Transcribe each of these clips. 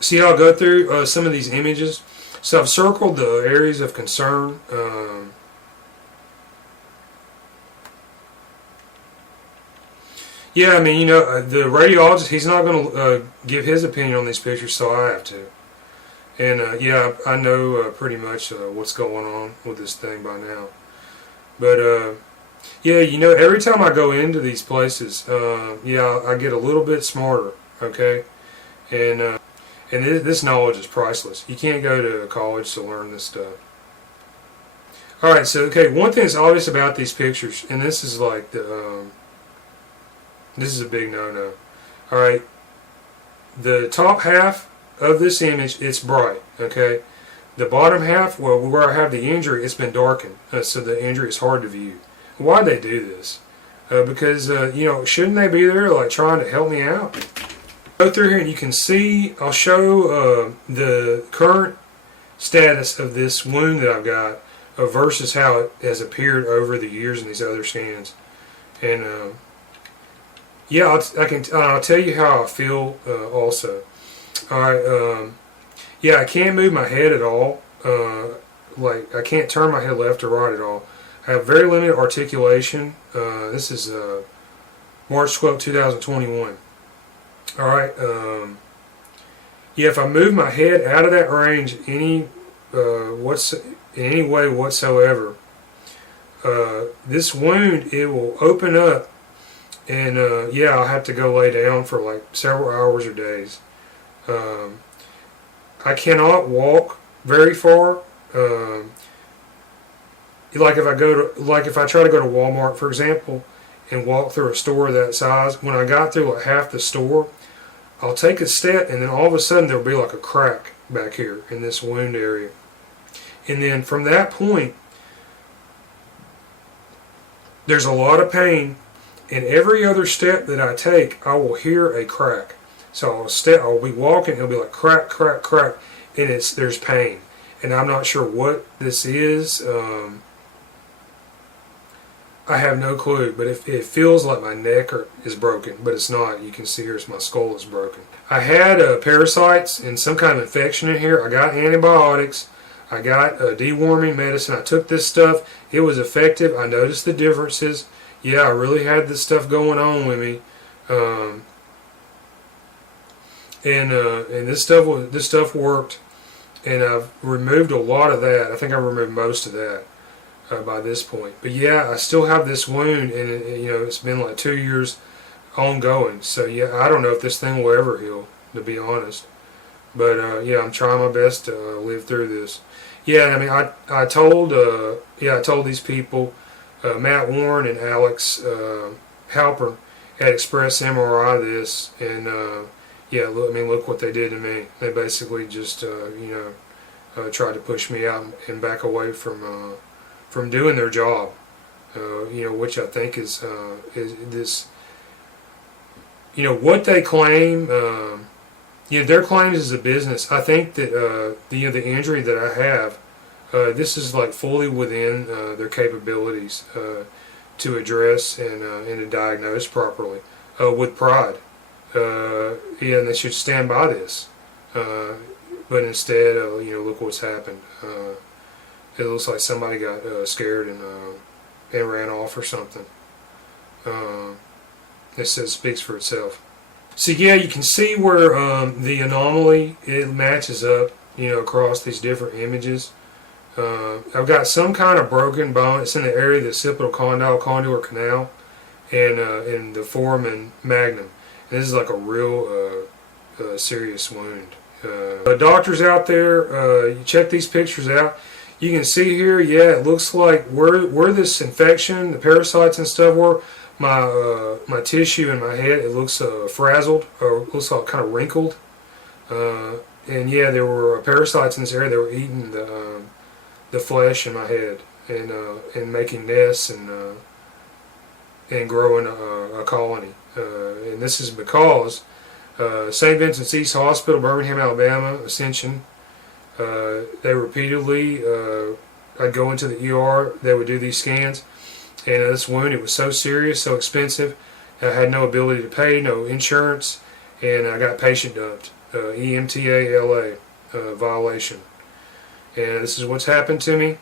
See, I'll go through some of these images. So I've circled the areas of concern. Yeah, I mean, the radiologist, he's not going to give his opinion on these pictures, so I have to. And yeah, I know pretty much what's going on with this thing by now. But yeah, every time I go into these places, yeah, I get a little bit smarter, okay? And this knowledge is priceless. You can't go to college to learn this stuff. Alright, so, okay, one thing that's obvious about these pictures, and this is like this is a big no-no. Alright, the top half of this image, it's bright, okay? The bottom half, well, where I have the injury, it's been darkened, so the injury is hard to view. Why'd they do this? Because, shouldn't they be there, like, trying to help me out? Go through here and you can see, I'll show the current status of this wound that I've got versus how it has appeared over the years in these other scans. And, yeah, I'll tell you how I feel also. Alright, yeah, I can't move my head at all. Like, I can't turn my head left or right at all. I have very limited articulation. This is March 12, 2021. Alright, yeah, if I move my head out of that range in any way whatsoever, this wound, it will open up, and yeah, I'll have to go lay down for like several hours or days. I cannot walk very far. Like if I try to go to Walmart, for example, and walk through a store that size, when I got through like half the store, I'll take a step and then all of a sudden there'll be like a crack back here in this wound area. And then from that point, there's a lot of pain, and every other step that I take, I will hear a crack. So I'll be walking, it'll be like crack, crack, crack, and there's pain. And I'm not sure what this is. I have no clue, but it feels like my neck is broken, but it's not. You can see here my skull is broken. I had parasites and some kind of infection in here. I got antibiotics. I got deworming medicine. I took this stuff. It was effective. I noticed the differences. Yeah, I really had this stuff going on with me. And this stuff worked, and I've removed a lot of that. I think I removed most of that by this point. But yeah, I still have this wound, and it's been like 2 years ongoing. So yeah, I don't know if this thing will ever heal, to be honest. But yeah, I'm trying my best to live through this. Yeah, I mean, I told these people, Matt Warren and Alex Halpern at EXPRESS MRI this, and yeah, look what they did to me. They basically just tried to push me out and back away from doing their job, which I think is this, what they claim. Their claims is a business. I think that the injury that I have, this is like fully within their capabilities to address and to diagnose properly with pride. Yeah, and they should stand by this. But instead, look what's happened. It looks like somebody got scared and ran off or something. It speaks for itself. So yeah, you can see where the anomaly, it matches up, across these different images. I've got some kind of broken bone. It's in the area of the occipital condyle, condylar canal, and in the foramen magnum. And this is like a real serious wound. Doctors out there, you check these pictures out. You can see here, yeah, it looks like where this infection, the parasites and stuff were, my tissue in my head, it looks frazzled, or it looks like kind of wrinkled. And yeah, there were parasites in this area that were eating the flesh in my head and making nests and growing a colony. And this is because St. Vincent's East Hospital, Birmingham, Alabama, Ascension, they repeatedly, I'd go into the ER, they would do these scans, and this wound, it was so serious, so expensive, I had no ability to pay, no insurance, and I got patient dumped, EMTALA violation, and this is what's happened to me.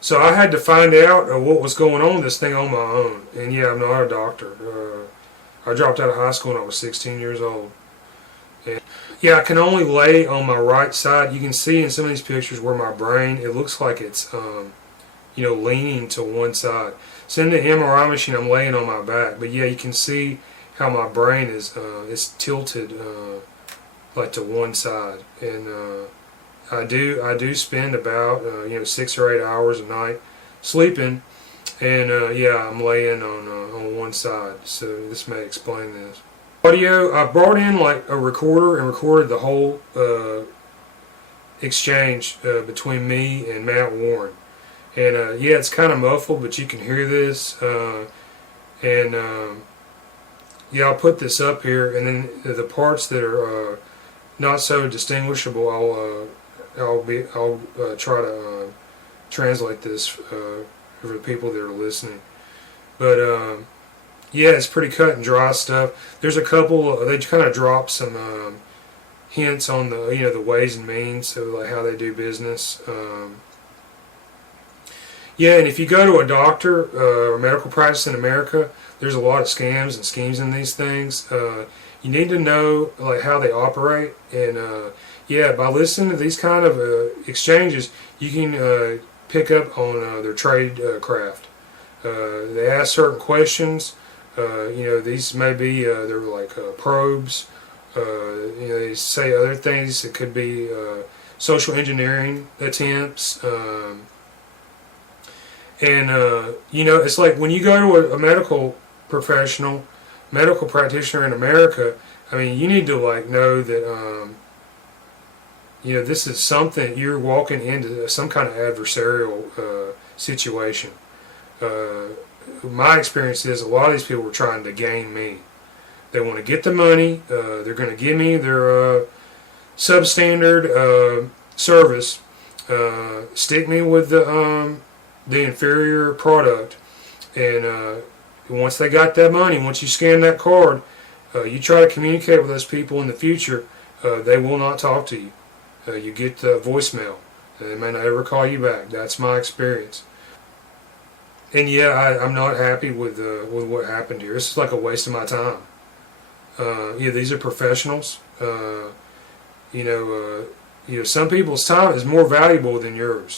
So I had to find out what was going on with this thing on my own, and yeah, I'm not a doctor. I dropped out of high school when I was 16 years old. And yeah, I can only lay on my right side. You can see in some of these pictures where my brain, it looks like it's you know, leaning to one side. So in the MRI machine, I'm laying on my back, but yeah, you can see how my brain is tilted like to one side, and I do spend about you know, 6 or 8 hours a night sleeping, and yeah, I'm laying on one side, so this may explain this. Audio, I brought in like a recorder and recorded the whole exchange between me and Matt Warren, and yeah, it's kind of muffled, but you can hear this, and yeah, I'll put this up here, and then the parts that are not so distinguishable, I'll try to translate this for the people that are listening. But yeah, it's pretty cut and dry stuff. There's a couple. They kind of drop some hints on the, you know, the ways and means, so like how they do business. Yeah, and if you go to a doctor or medical practice in America, there's a lot of scams and schemes in these things. You need to know like how they operate, and yeah, by listening to these kind of exchanges, you can pick up on their trade craft. They ask certain questions. You know, these may be they're like probes. You know, they say other things. It could be social engineering attempts. And you know, it's like when you go to a medical professional, medical practitioner in America, I mean, you need to like know that you know, this is something, you're walking into some kind of adversarial situation. My experience is a lot of these people are trying to game me. They want to get the money. They're going to give me their substandard service, stick me with the inferior product, and once they got that money, once you scan that card, you try to communicate with those people in the future, they will not talk to you. You get the voicemail. They may not ever call you back. That's my experience. And yeah, I'm not happy with what happened here. This is like a waste of my time. Yeah, these are professionals. You know, some people's time is more valuable than yours.